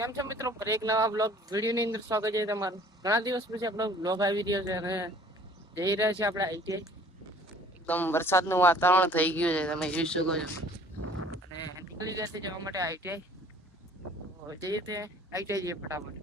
કેમ છો મિત્રો? ફરી એક નવા બ્લોગ વિડીયોની અંદર સ્વાગત છે તમારું. ઘણા દિવસ પછી આપણો બ્લોગ આવી રહ્યો છે અને જઈ રહ્યા છે આપણે આઈટીઆઈ. એકદમ વરસાદનું વાતાવરણ થઈ ગયું છે, તમે જોઈ શકો છો. અને નીકળી ગયા છે જવા માટે આઈટીઆઈ. જઈએ તે આઈટીઆઈ જઈએ ફટાફટ.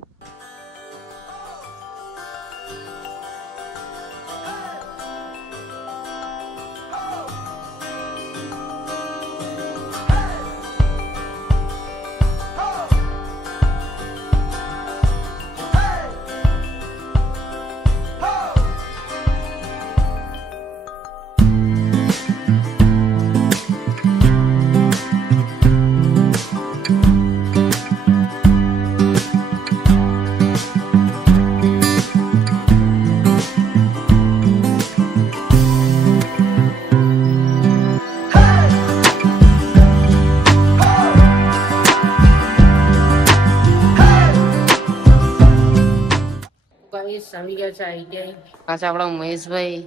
આવી ગયા છે આઈટીઆઈ. પાછા આપણા મહેશભાઈ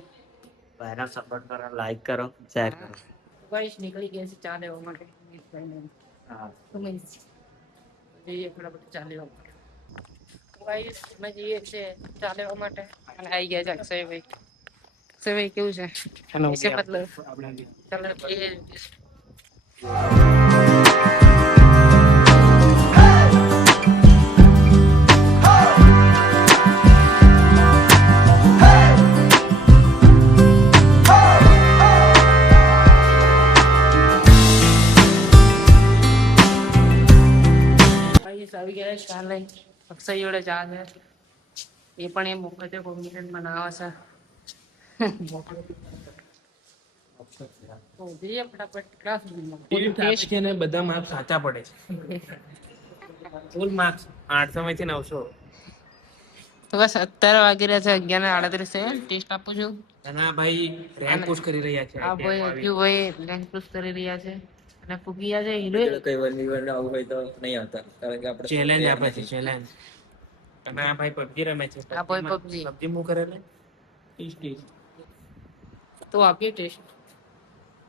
ભાઈનો સપોર્ટ કરો, લાઈક કરો, શેર કરો. ગાઈસ નીકળી ગયા છે ચા લેવા માટે. હા તો મહેશ જઈએ ફટાફટ ચા લેવા માટે. ગાઈસ અમે જઈએ છે ચા લેવા માટે અને આવી ગયા છે અક્ષયભાઈ. અક્ષયભાઈ કેવું છે? મતલબ ચાલો આવી ગયા ચા લઈ. અક્ષય જોડે ચા છે, એ પણ એ મોકલે કોમ્બિનેશન બનાવે છે. જઈએ ફટાફટ ક્લાસ ટેસ્ટ છે ને બધા માર્ક્સ સાચા પડે છે. ફૂલ માર્ક્સ 800 માંથી 900. તો બસ અત્યારે વાગી રહ્યા છે 11:38. ટેસ્ટ આપું છું. ના ભાઈ રેન્ક પુશ કરી રહ્યા છે. આ ભાઈ હજુ ભાઈ રેન્ક પુશ કરી રહ્યા છે અને ફૂગિયા છે. હીરો કઈ વન આવું હોય તો નહીં આવતા, કારણ કે આપણે ચેલેન્જ આપે છે, ચેલેન્જ. અને આ ભાઈ પબજી રમે છે. આ ભાઈ પબજી મુ કરે ને ટેસ્ટ તો આપી ટેસ્ટ.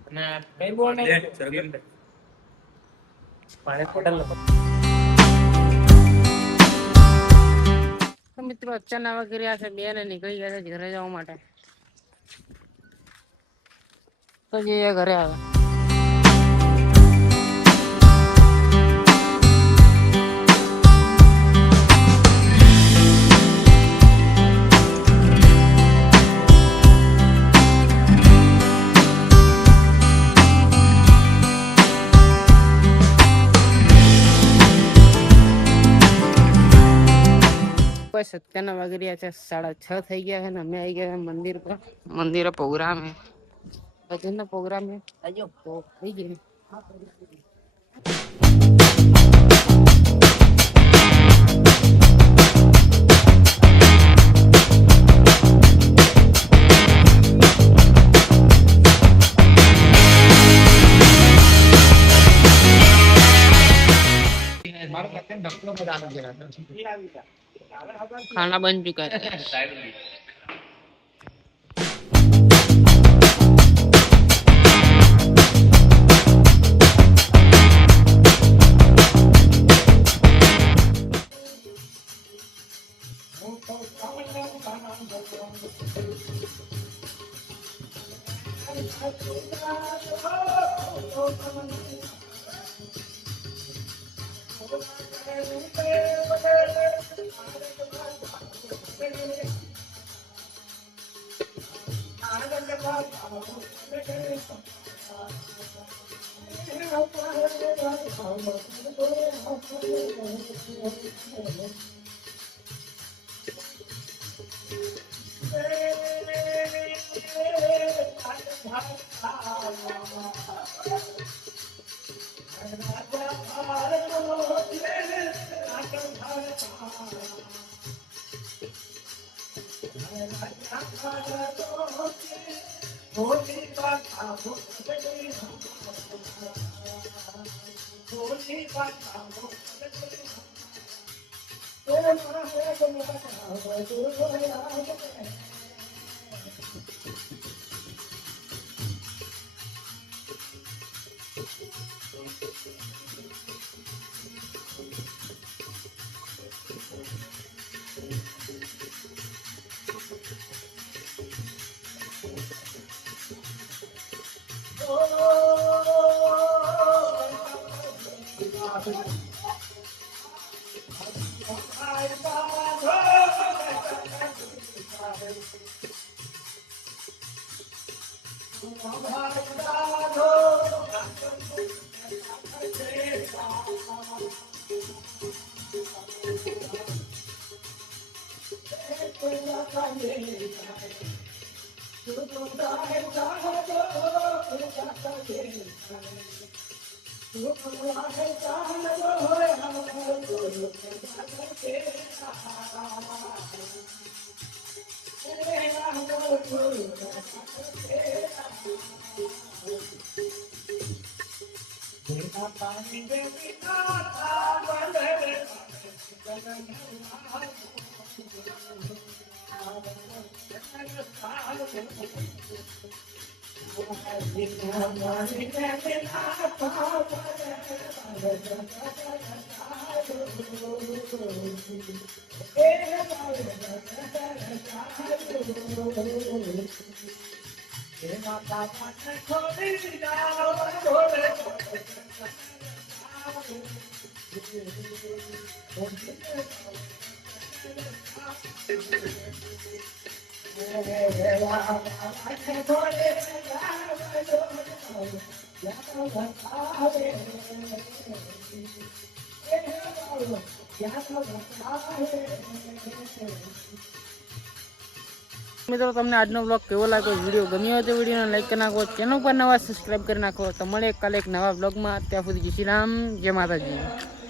અને કઈ બોલ ને પાડે પોટલ તો મિત્રો અચાનક વાગી રહ્યા છે 2 ને નીકળી ગયા છે ઘરે જવા માટે. તો જઈએ ઘરે આવે. બસ 7 વાગી રહ્યા છે, 6:30 થઈ ગયા છે ને અમે આવી ગયા મંદિર પર. મંદિરે પ્રોગ્રામ હે, ભજનનો પ્રોગ્રામ હે. આજો તો થઈ ગયો. खाना बन चुका है. મિત્રો તમને આજનો બ્લોગ કેવો લાગ્યો, વિડીયો ગમ્યો હોય તો વિડીયોને લાઈક કરી નાખો, ચેનલ પર નવા સબસ્ક્રાઈબ કરી નાખો. તો મળે કાલે એક નવા બ્લોગમાં. ત્યાં સુધી જય શ્રી રામ, જય માતાજી.